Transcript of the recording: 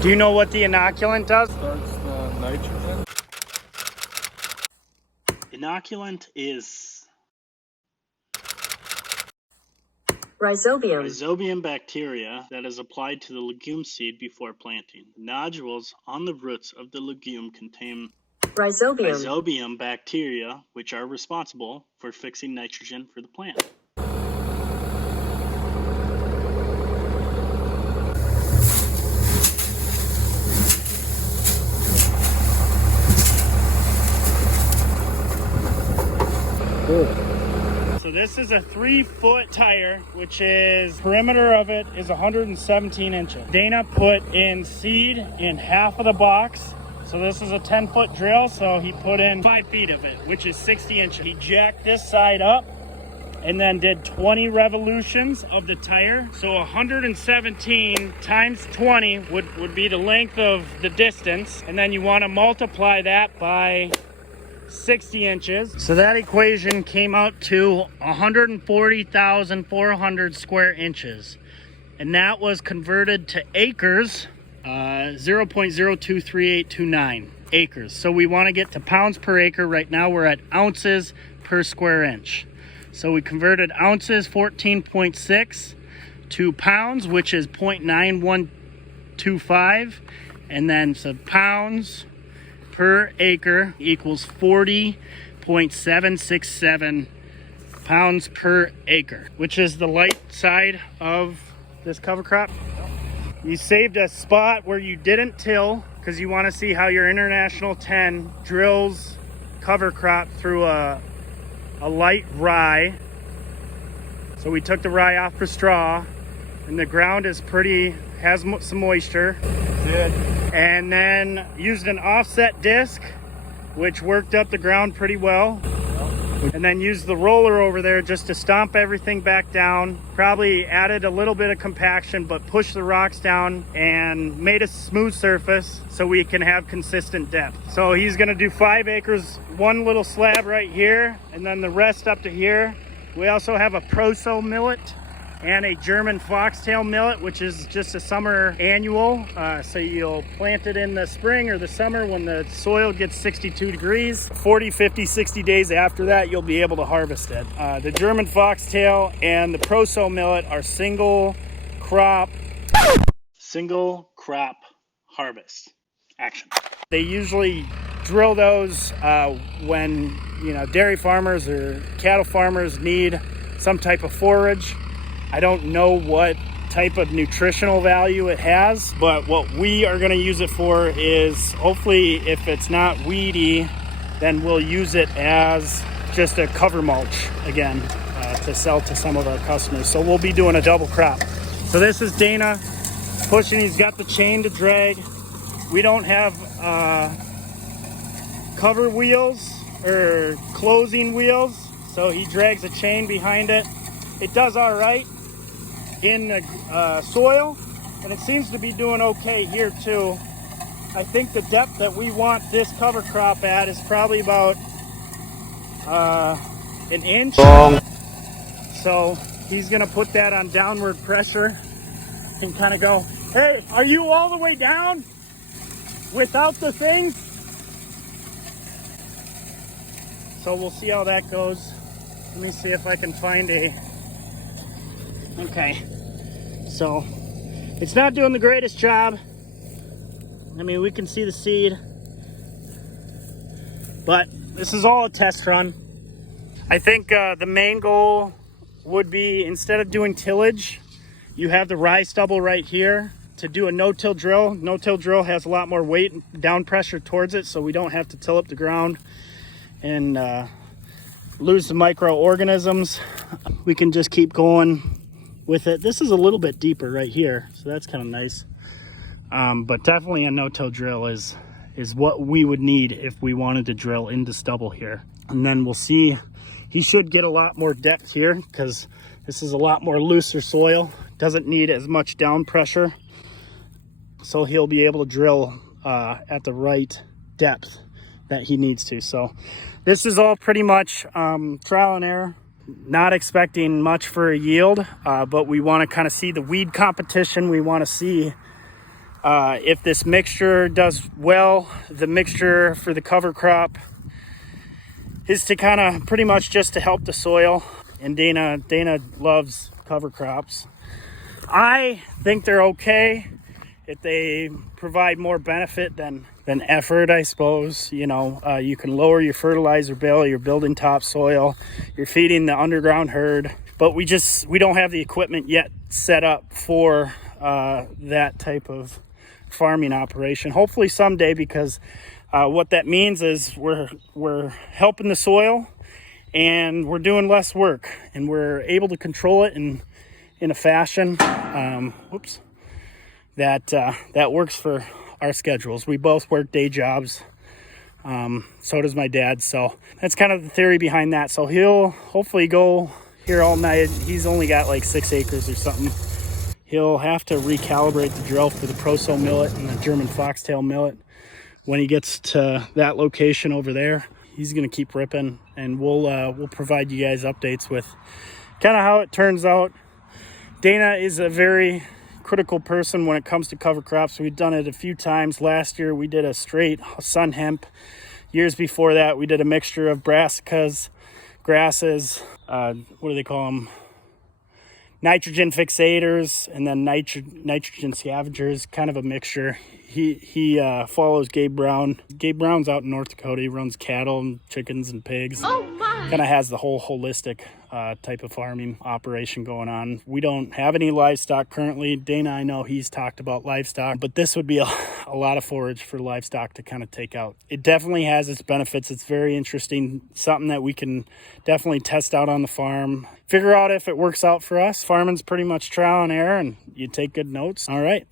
Do you know what the inoculant does? Starts the nitrogen. Inoculant is Rhizobium bacteria that is applied to the legume seed before planting. The nodules on the roots of the legume contain rhizobium bacteria, which are responsible for fixing nitrogen for the plant. So this is a 3-foot tire, which is, perimeter of it is 117 inches. Dana put in seed in half of the box. So this is a 10-foot drill, so he put in 5 feet of it, which is 60 inches. He jacked this side up and then did 20 revolutions of the tire. So 117 times 20 would be the length of the distance. And then you want to multiply that by 60 inches. So that equation came out to 140,400 square inches. And that was converted to acres, 0.023829 acres. So we want to get to pounds per acre. Right now we're at ounces per square inch. So we converted ounces, 14.6, to pounds, which is 0.9125. And then so pounds per acre equals 40.767 pounds per acre, which is the light side of this cover crop. You saved a spot where you didn't till because you want to see how your International 10 drills cover crop through a light rye. So we took the rye off for straw, and the ground is has some moisture. Good. And then used an offset disc, which worked up the ground pretty well. And then used the roller over there just to stomp everything back down. Probably added a little bit of compaction, but pushed the rocks down and made a smooth surface so we can have consistent depth. So he's gonna do 5 acres, one little slab right here, and then the rest up to here. We also have a Proso millet and a German foxtail millet, which is just a summer annual. So you'll plant it in the spring or the summer when the soil gets 62 degrees. 40, 50, 60 days after that, you'll be able to harvest it. The German foxtail and the Proso millet are single crop harvest action. They usually drill those when dairy farmers or cattle farmers need some type of forage. I don't know what type of nutritional value it has, but what we are going to use it for is, hopefully if it's not weedy, then we'll use it as just a cover mulch again to sell to some of our customers. So we'll be doing a double crop. So this is Dana pushing. He's got the chain to drag. We don't have cover wheels or closing wheels, so he drags a chain behind it. It does all right in the soil, and it seems to be doing okay here too. I think the depth that we want this cover crop at is probably about an inch. So he's gonna put that on downward pressure and kind of go, hey, are you all the way down without the things? So we'll see how that goes. Let me see if I can find okay, so it's not doing the greatest job. I mean, we can see the seed, but this is all a test run. I think the main goal would be, instead of doing tillage, you have the rye stubble right here, to do a no-till drill. No-till drill has a lot more weight and down pressure towards it, so we don't have to till up the ground and lose the microorganisms. We can just keep going with it. This is a little bit deeper right here, so that's kind of nice. But definitely a no-till drill is what we would need if we wanted to drill into stubble here. And then we'll see, he should get a lot more depth here because this is a lot more looser soil. Doesn't need as much down pressure. So he'll be able to drill at the right depth that he needs to. So this is all pretty much trial and error. Not expecting much for a yield, but we want to kind of see the weed competition. We want to see If this mixture does well, the mixture for the cover crop is to kind of pretty much just to help the soil. And Dana loves cover crops. I think they're okay if they provide more benefit than effort, I suppose. You know, you can lower your fertilizer bill, you're building topsoil, you're feeding the underground herd, but we don't have the equipment yet set up for that type of farming operation. Hopefully someday, because what that means is we're helping the soil and we're doing less work and we're able to control it in a fashion that works for our schedules. We both work day jobs. So does my dad. So that's kind of the theory behind that. So he'll hopefully go here all night. He's only got like 6 acres or something. He'll have to recalibrate the drill for the Proso millet and the German foxtail millet. When he gets to that location over there, he's going to keep ripping, and we'll provide you guys updates with kind of how it turns out. Dana is a very critical person when it comes to cover crops. We've done it a few times. Last year we did a straight sun hemp. Years before that we did a mixture of brassicas, grasses, what do they call them? Nitrogen fixators, and then nitrogen scavengers, kind of a mixture. He follows Gabe Brown. Gabe Brown's out in North Dakota. He runs cattle and chickens and pigs. Oh my! Kind of has the whole holistic type of farming operation going on. We don't have any livestock currently. Dana, I know he's talked about livestock, but this would be a lot of forage for livestock to kind of take out. It definitely has its benefits. It's very interesting, something that we can definitely test out on the farm, figure out if it works out for us. Farming's pretty much trial and error, and you take good notes. All right.